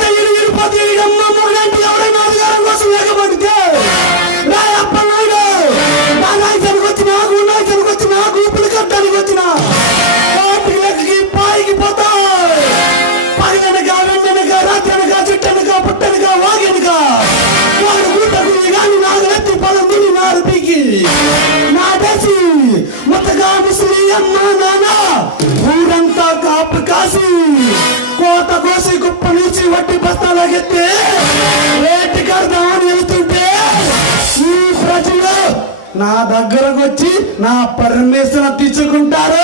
ఇరిగిపోతే అమ్మ మొగడంటే ఎవరైనా అధికారం కోసం వేగపడితే అప్పన్నాడు నా నాయకునికి వచ్చిన నాయకునికి వచ్చిన గ్రూపులు కట్టడానికి వచ్చిన లెక్కకి పాయికి పోతా పగలనగా వెండనగా రాత్రనగా చెట్టనగా పుట్టనగా వాగనగా వాడు గుట్టకు కానీ నాగలెత్తి పొలం దుని నారు పీకి నాటేసి మొత్తగా ముసలి అమ్మ నాన్న ఊరంతా కాపు కాసి కోత కోసి కుప్ప నుంచి వట్టి బస్తాలకెత్తే రేటు కడదామని వెళ్తుంటే ఈ ప్రజలు నా దగ్గరకు వచ్చి నా పర్మిషన్ తెచ్చుకుంటారు.